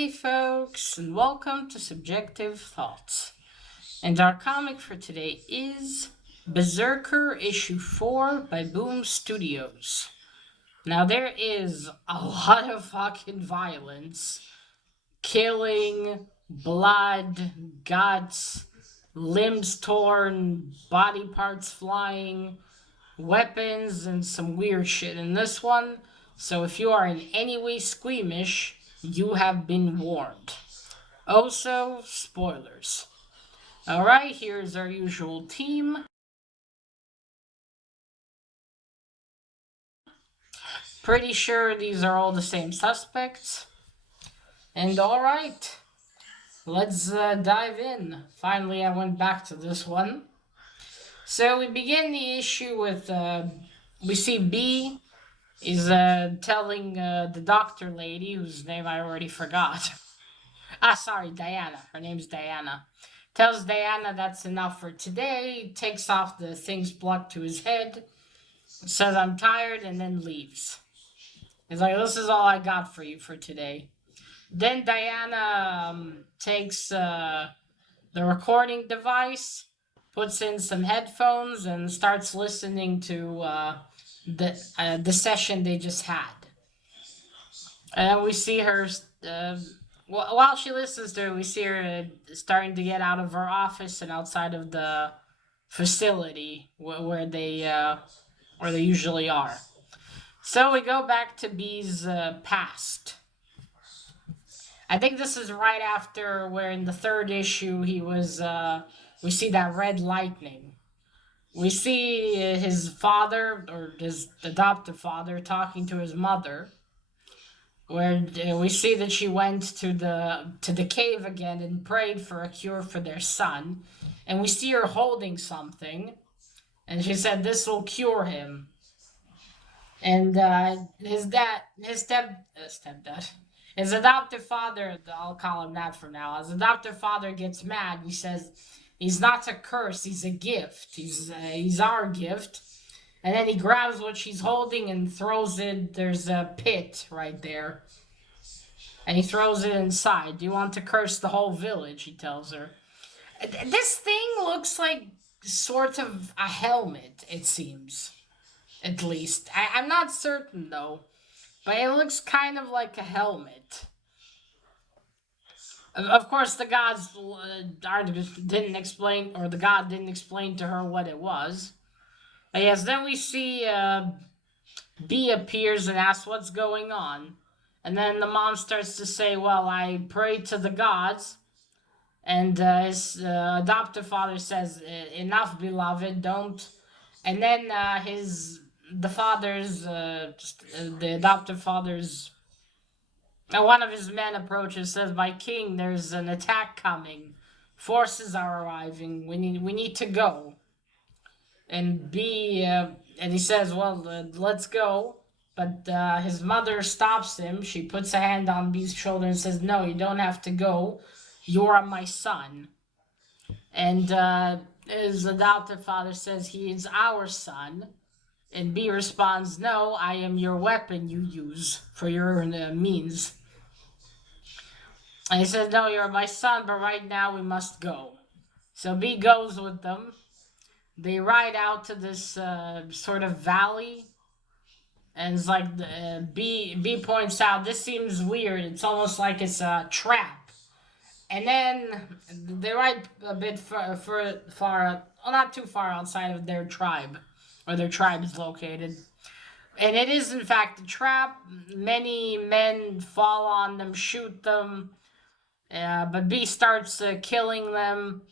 Hey folks, and welcome to Subjective Thoughts. And our comic for today is BRZRKR Issue 4 by Boom Studios. Now there is a lot of fucking violence. Killing, blood, guts, limbs torn, body parts flying, weapons, and some weird shit in this one. So if you are in any way squeamish, you have been warned. Also, spoilers. Alright, here's our usual team. Pretty sure these are all the same suspects. And alright, let's dive in. Finally, I went back to this one. So we begin the issue with, we see B is telling the doctor lady, whose name I already forgot. Sorry, Diana. Her name's Diana. Tells Diana that's enough for today, takes off the things plucked to his head, says I'm tired, and then leaves. He's like, this is all I got for you for today. Then Diana takes the recording device, puts in some headphones, and starts listening to the session they just had. And we see her, while she listens to it, we see her starting to get out of her office and outside of the facility where they usually are. So we go back to B's past. I think this is right after where in the third issue he was, we see that red lightning. We see his father, or his adoptive father, talking to his mother, where we see that she went to the cave again and prayed for a cure for their son, and we see her holding something, and she said this will cure him. And his stepdad, his adoptive father, I'll call him that for now. His adoptive father gets mad. He says he's not a curse, he's a gift. He's our gift. And then he grabs what she's holding and throws it. There's a pit right there. And he throws it inside. Do you want to curse the whole village? He tells her. This thing looks like sort of a helmet, it seems. At least. I'm not certain, though. But it looks kind of like a helmet. Of course, the gods didn't explain, or the god didn't explain to her what it was. But yes, then we see B appears and asks what's going on. And then the mom starts to say, well, I prayed to the gods. And his adoptive father says, enough, beloved, don't. And then the adoptive father's, one of his men approaches, says, my king, there's an attack coming. Forces are arriving. We need to go. And and he says, well, let's go. But his mother stops him. She puts a hand on B's shoulder and says, no, you don't have to go. You are my son. And his adoptive father says, he is our son. And B responds, no, I am your weapon you use for your means. And he says, no, you're my son, but right now we must go. So B goes with them. They ride out to this sort of valley. And it's like B points out, this seems weird. It's almost like it's a trap. And then they ride a bit far, well, not too far outside of their tribe, where their tribe is located. And it is, in fact, a trap. Many men fall on them, shoot them. But B starts killing them.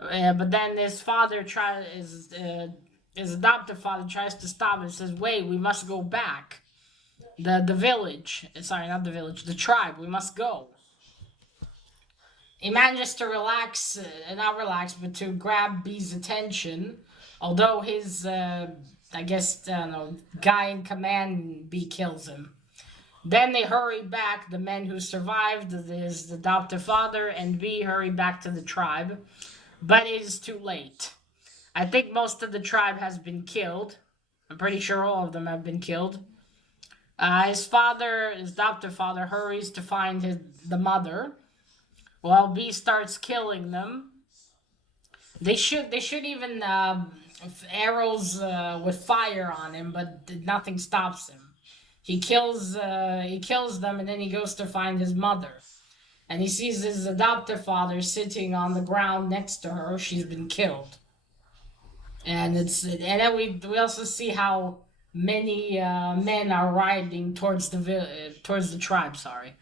But then his adoptive father tries to stop him and says, wait, we must go back. The village. Sorry, not the village. The tribe. We must go. He manages to not relax, but to grab B's attention. Although his, guy in command, B kills him. Then they hurry back, the men who survived, his adoptive father, and B hurry back to the tribe. But it is too late. I think most of the tribe has been killed. I'm pretty sure all of them have been killed. His adoptive father, hurries to find the mother, while B starts killing them. They should even arrows with fire on him, but nothing stops him. He kills them, and then he goes to find his mother, and he sees his adoptive father sitting on the ground next to her. She's been killed, and then we also see how many men are riding towards the tribe. Sorry,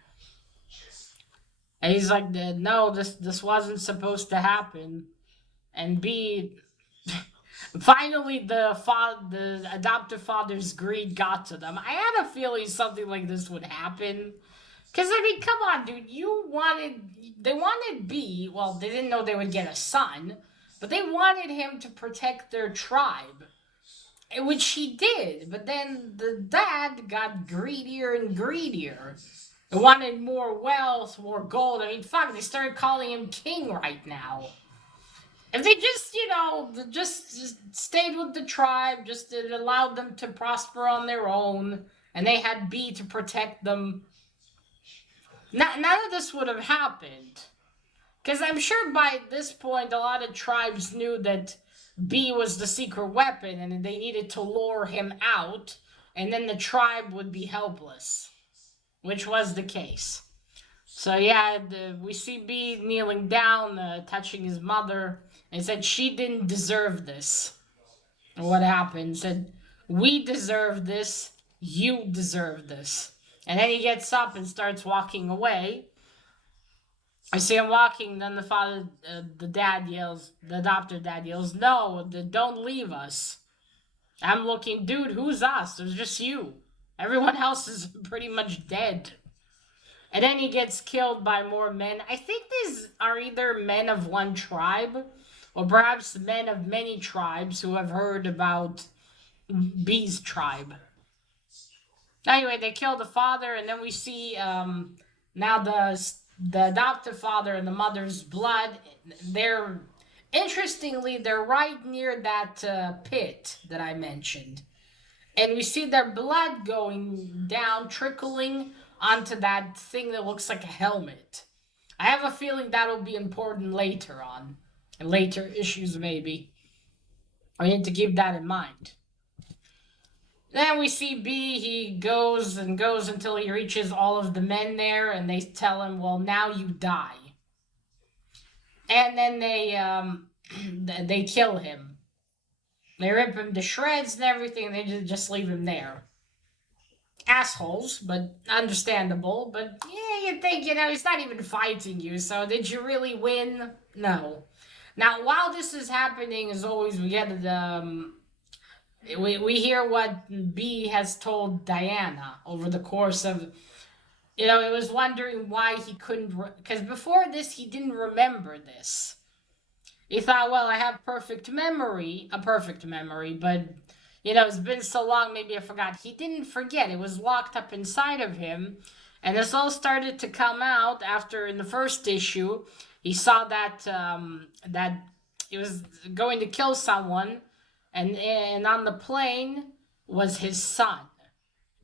and he's like, "No, this wasn't supposed to happen." And B, finally, the adoptive father's greed got to them. I had a feeling something like this would happen. Because, I mean, come on, dude. They wanted B, well, they didn't know they would get a son, but they wanted him to protect their tribe, which he did. But then the dad got greedier and greedier. They wanted more wealth, more gold. I mean, fuck, they started calling him king right now. If they just, just stayed with the tribe, just it allowed them to prosper on their own, and they had B to protect them, none of this would have happened. Because I'm sure by this point, a lot of tribes knew that B was the secret weapon, and they needed to lure him out, and then the tribe would be helpless, which was the case. So yeah, we see B kneeling down, touching his mother, and said she didn't deserve this. And what happened? Said, we deserve this, you deserve this. And then he gets up and starts walking away. I see him walking, then the adopted dad yells, no, don't leave us. I'm looking, dude, who's us? There's just you. Everyone else is pretty much dead. And then he gets killed by more men. I think these are either men of one tribe, or perhaps men of many tribes who have heard about B's tribe. Anyway, they kill the father, and then we see now the adoptive father and the mother's blood. They're they're right near that pit that I mentioned, and we see their blood going down, trickling onto that thing that looks like a helmet. I have a feeling that'll be important later on, in later issues maybe. I need to keep that in mind. Then we see B, he goes and goes until he reaches all of the men there, and they tell him, well, now you die. And then they kill him. They rip him to shreds and everything, and they just leave him there. Assholes, but understandable. But yeah, you think, he's not even fighting you, so did you really win? No. Now, while this is happening, as always, we get we hear what B has told Diana over the course of, it was wondering why he couldn't, because before this, he didn't remember this. He thought, well, I have a perfect memory, but, it's been so long, maybe I forgot. He didn't forget. It was locked up inside of him. And this all started to come out after, in the first issue, he saw that he was going to kill someone, and on the plane was his son.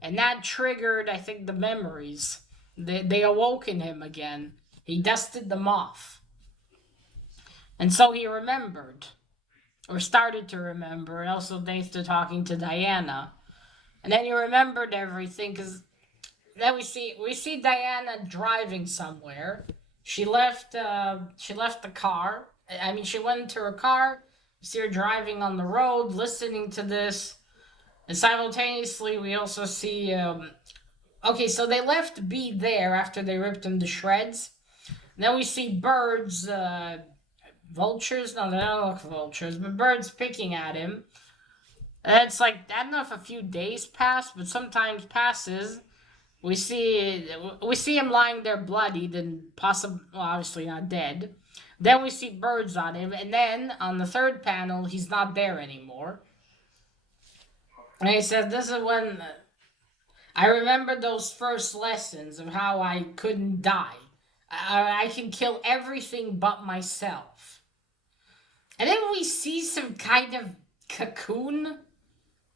And that triggered, I think, the memories. They awoke in him again. He dusted them off. And so he remembered, or started to remember, and also thanks to talking to Diana. And then he remembered everything, because then we see Diana driving somewhere. She left the car. I mean, she went into her car. We see her driving on the road, listening to this. And simultaneously, we also see... okay, so they left B there after they ripped him to shreds. And then we see birds... vultures? No, they don't look vultures, but birds picking at him. And it's like, I don't know if a few days pass, but sometimes passes. We see him lying there bloodied and possibly, well, obviously not dead. Then we see birds on him, and then on the third panel, he's not there anymore. And he says, this is when I remember those first lessons of how I couldn't die. I can kill everything but myself. And then we see some kind of cocoon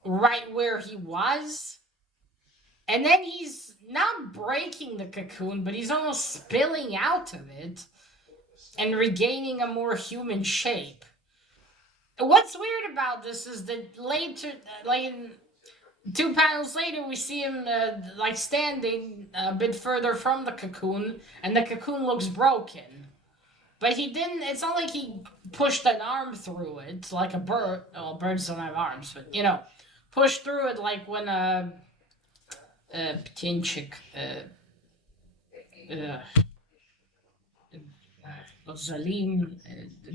right where he was. And then he's not breaking the cocoon, but he's almost spilling out of it and regaining a more human shape. What's weird about this is that later, like in 2 panels later, we see him like standing a bit further from the cocoon, and the cocoon looks broken. But he didn't. It's not like he pushed an arm through it like a bird. Well, birds don't have arms, but pushed through it like when a ptinchik, Zalim,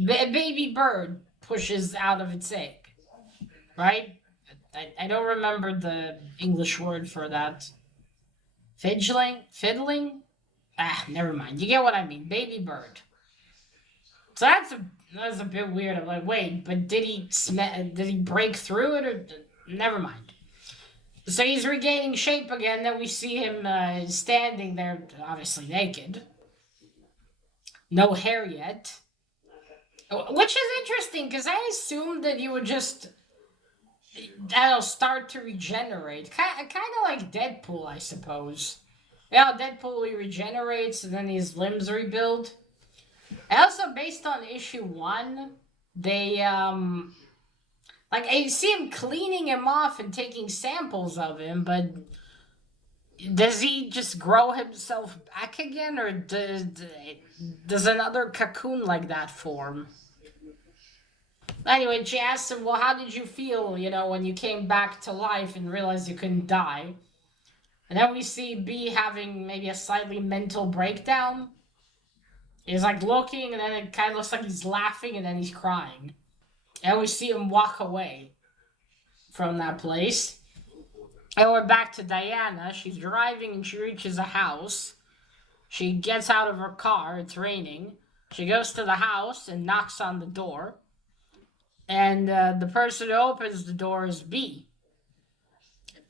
a baby bird pushes out of its egg, right? I don't remember the English word for that. Fiddling? Ah, never mind. You get what I mean. Baby bird. So that's a bit weird. I'm like, wait, but did he break through it or never mind? So he's regaining shape again. Then we see him standing there, obviously naked, no hair yet, which is interesting because I assumed that he would just that'll start to regenerate, kind of like Deadpool, I suppose. Yeah, Deadpool he regenerates and then his limbs rebuild. And also, based on issue 1, they like I see him cleaning him off and taking samples of him, but does he just grow himself back again, or does another cocoon like that form? Anyway, she asks him, well, how did you feel, when you came back to life and realized you couldn't die? And then we see B having maybe a slightly mental breakdown. He's like looking, and then it kind of looks like he's laughing, and then he's crying. And we see him walk away from that place. And we're back to Diana. She's driving and she reaches a house. She gets out of her car. It's raining. She goes to the house and knocks on the door. And the person who opens the door is B.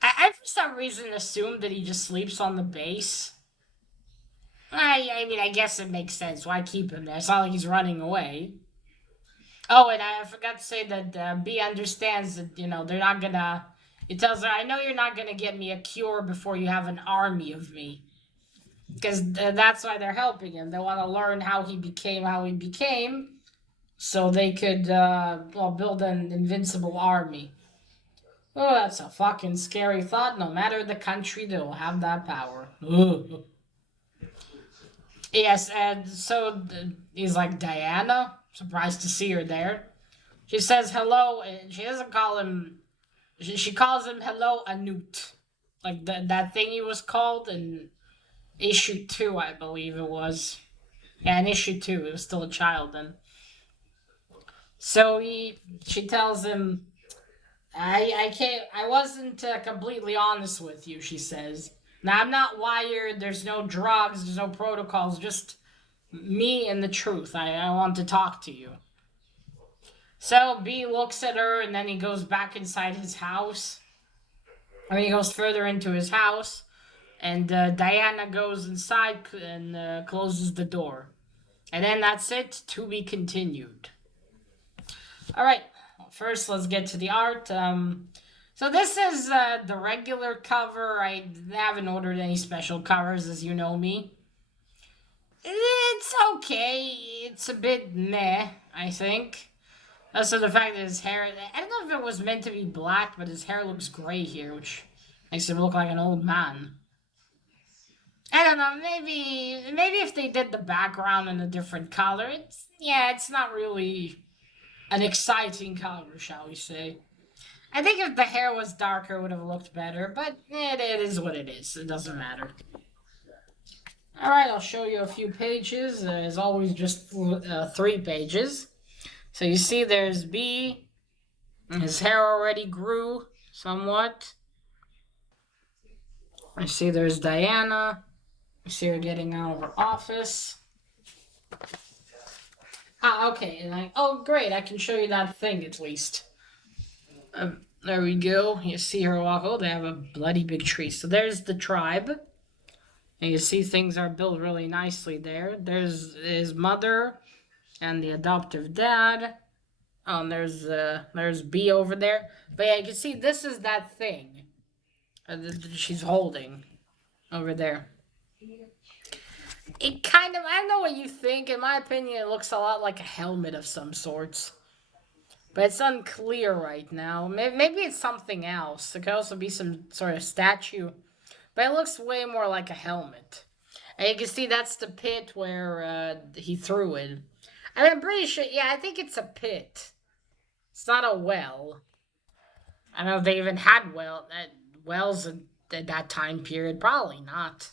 I for some reason assumed that he just sleeps on the base. I mean, I guess it makes sense. Why keep him there? It's not like he's running away. Oh, and I forgot to say that B understands that, they're not gonna... He tells her, I know you're not gonna get me a cure before you have an army of me. Because that's why they're helping him. They want to learn how he became, so they could, build an invincible army. Oh, that's a fucking scary thought. No matter the country, they will have that power. Yes, and so he's like, Diana? Surprised to see her there. She says hello, and she doesn't call him... She calls him Hello Anut. Like that thing he was called in issue 2, I believe it was. Yeah, in issue 2, he was still a child then. So she tells him, I wasn't completely honest with you, she says. Now, I'm not wired, there's no drugs, there's no protocols, just me and the truth. I want to talk to you. So B looks at her, and then he goes back inside his house. I mean, he goes further into his house, and Diana goes inside and closes the door. And then that's it, to be continued. Alright, first let's get to the art. So this is the regular cover. I haven't ordered any special covers, as you know me. It's okay. It's a bit meh, I think. Also, the fact that his hair... I don't know if it was meant to be black, but his hair looks gray here, which makes him look like an old man. I don't know, maybe if they did the background in a different color, it's not really an exciting color, shall we say. I think if the hair was darker, it would have looked better, but it is what it is. It doesn't matter. Alright, I'll show you a few pages. As always, just 3 pages. So you see there's B. His hair already grew somewhat. I see there's Diana. I see her getting out of her office. Ah, okay. And great. I can show you that thing at least. There we go. You see her walk. Oh, they have a bloody big tree. So there's the tribe. And you see things are built really nicely there. There's his mother and the adoptive dad. Oh, and there's B over there. But yeah, you can see this is that thing. she's holding over there. It kind of, I don't know what you think. In my opinion, it looks a lot like a helmet of some sorts. But it's unclear right now. Maybe it's something else. It could also be some sort of statue. But it looks way more like a helmet. And you can see that's the pit where he threw it. I mean, I'm pretty sure, yeah, I think it's a pit. It's not a well. I don't know if they even had wells at that time period. Probably not.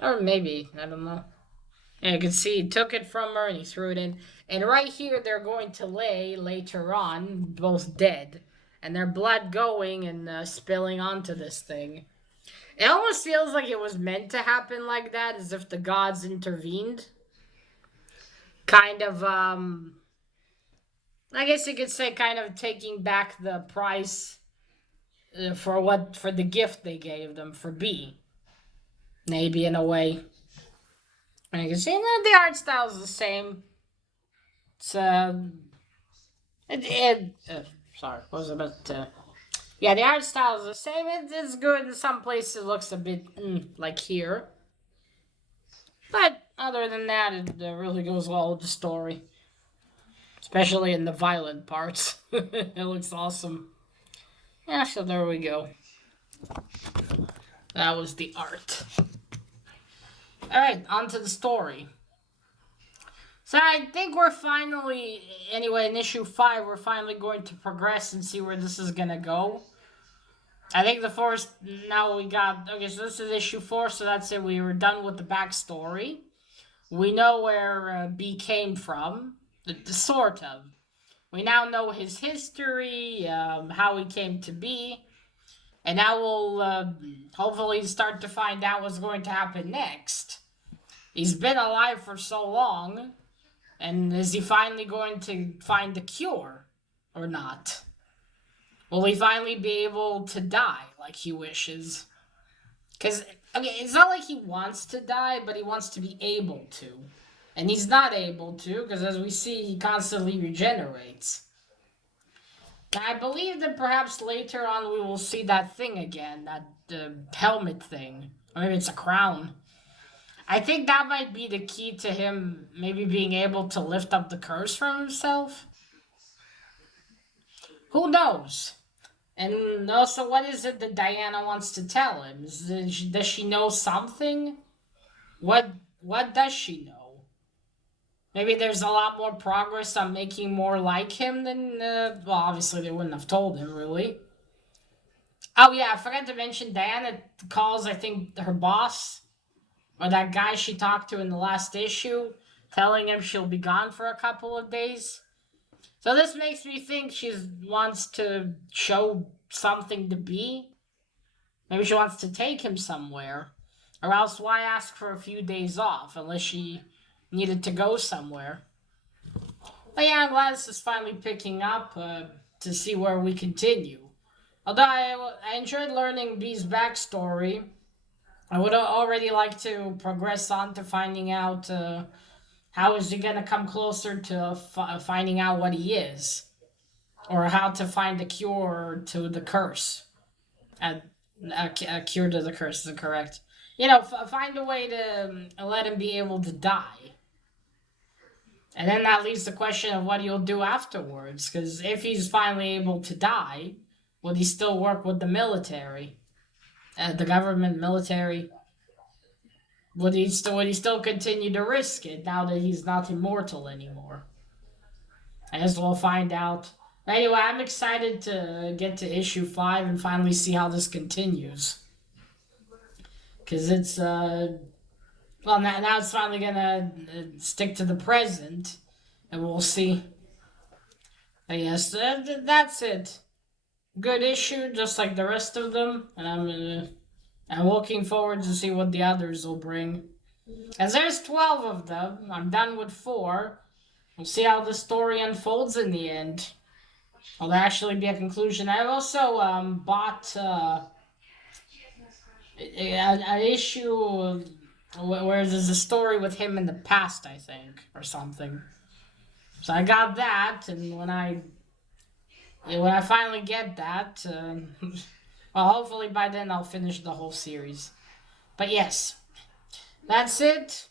Or maybe. I don't know. And you can see he took it from her and he threw it in. And right here, they're going to lay later on, both dead. And their blood going and spilling onto this thing. It almost feels like it was meant to happen like that, as if the gods intervened. Kind of, I guess you could say, kind of taking back the price for the gift they gave them for B. Maybe in a way. And you can see the art style is the same. It's sorry, what was about yeah, the art style is the same. It's good. In some places, it looks a bit like here, but other than that, it really goes well with the story, especially in the violent parts. It looks awesome. Yeah, so there we go. That was the art. All right, on to the story. So I think we're finally, anyway, in issue 5, we're finally going to progress and see where this is going to go. I think the first, now we got, okay, so this is issue 4, so that's it. We were done with the backstory. We know where B came from, sort of. We now know his history, how he came to be, and now we'll hopefully start to find out what's going to happen next. He's been alive for so long, and is he finally going to find a cure or not? Will he finally be able to die like he wishes? Because, okay, it's not like he wants to die, but he wants to be able to. And he's not able to, because as we see, he constantly regenerates. And I believe that perhaps later on we will see that thing again, that helmet thing. Or maybe it's a crown. I think that might be the key to him maybe being able to lift up the curse from himself. Who knows? And also, what is it that Diana wants to tell him? Does she know something? What does she know? Maybe there's a lot more progress on making more like him than, well, obviously they wouldn't have told him, really. Oh, yeah, I forgot to mention, Diana calls, I think, her boss, or that guy she talked to in the last issue, telling him she'll be gone for a couple of days. So this makes me think she wants to show something to be. Maybe she wants to take him somewhere. Or else why ask for a few days off unless she needed to go somewhere. But yeah, I'm glad this is finally picking up to see where we continue. Although I enjoyed learning B's backstory, I would already like to progress on to finding out how is he going to come closer to finding out what he is. Or how to find a cure to the curse. A cure to the curse is correct. You know, find a way to let him be able to die. And then that leaves the question of what he'll do afterwards. Because if he's finally able to die, will he still work with the military? The government military? Would he still continue to risk it now that he's not immortal anymore? I guess we'll find out. Anyway, I'm excited to get to issue 5 and finally see how this continues. Because it's, well, now it's finally gonna stick to the present, and we'll see. But yes, that's it. Good issue, just like the rest of them, and I'm looking forward to see what the others will bring. As there's 12 of them, I'm done with 4. We'll see how the story unfolds in the end. Will there actually be a conclusion? I also bought an issue where there's a story with him in the past, I think, or something. So I got that, and when I finally get that, Well, hopefully by then I'll finish the whole series. But yes, that's it.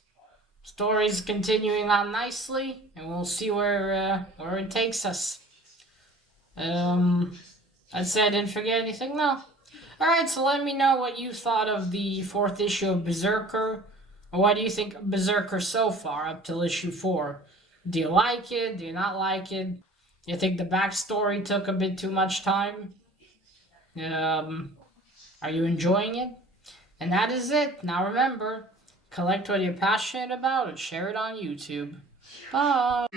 Story's continuing on nicely, and we'll see where it takes us. I'd say I didn't forget anything, no. Alright, so let me know what you thought of the 4th issue of Berserker. Or what do you think of Berserker so far, up till issue 4? Do you like it? Do you not like it? Do you think the backstory took a bit too much time? Are you enjoying it? And that is it. Now remember, collect what you're passionate about and share it on YouTube. Bye!